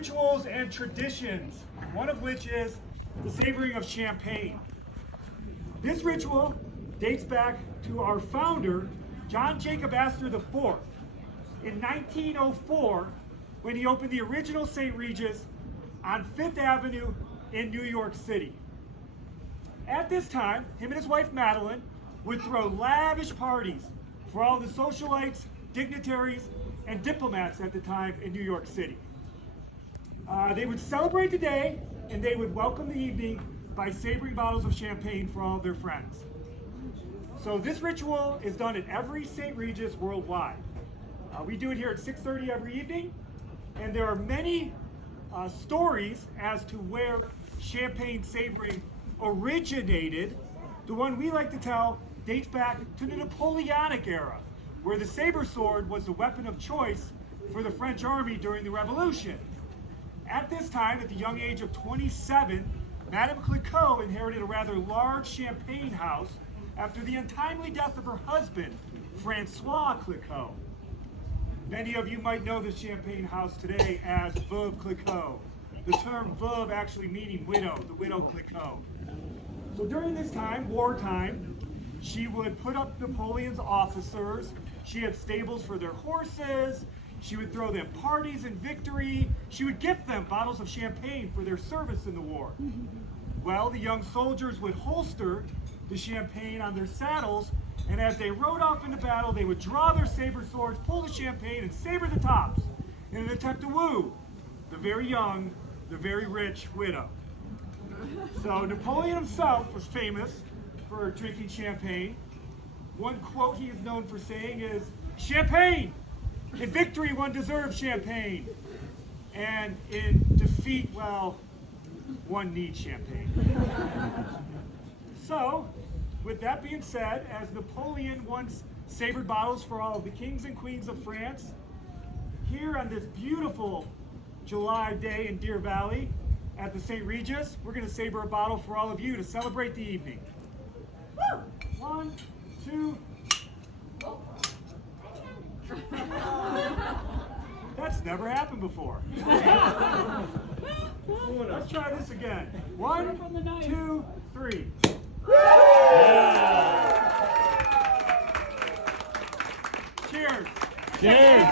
Rituals and traditions, one of which is the savoring of champagne. This ritual dates back to our founder, John Jacob Astor IV, in 1904, when he opened the original St. Regis on 5th Avenue in New York City. At this time, him and his wife Madeline would throw lavish parties for all the socialites, dignitaries, and diplomats at the time in New York City. They would celebrate the day, and they would welcome the evening by savoring bottles of champagne for all of their friends. So this ritual is done at every St. Regis worldwide. We do it here at 6:30 every evening, and there are many stories as to where Champaign Sabering originated. The one we like to tell dates back to the Napoleonic era, where the saber sword was the weapon of choice for the French army during the Revolution. At this time, at the young age of 27, Madame Clicquot inherited a rather large champagne house after the untimely death of her husband, Francois Clicquot. Many of you might know the champagne house today as Veuve Clicquot. The term veuve actually meaning widow, the widow Clicquot. So during this time, wartime, she would put up Napoleon's officers. She had stables for their horses. She would throw them parties in victory. She would gift them bottles of champagne for their service in the war. Well, the young soldiers would holster the champagne on their saddles, and as they rode off into battle, they would draw their saber swords, pull the champagne, and saber the tops in an attempt to woo the very young, the very rich widow. So Napoleon himself was famous for drinking champagne. One quote he is known for saying is, "Champagne! In victory, one deserves champagne. And in defeat, well, one needs champagne." So, with that being said, as Napoleon once savored bottles for all of the kings and queens of France, here on this beautiful July day in Deer Valley at the St. Regis, we're going to savor a bottle for all of you to celebrate the evening. Woo! 1, 2. That's never happened before. Let's try this again. 1, 2, 3. Cheers. Cheers.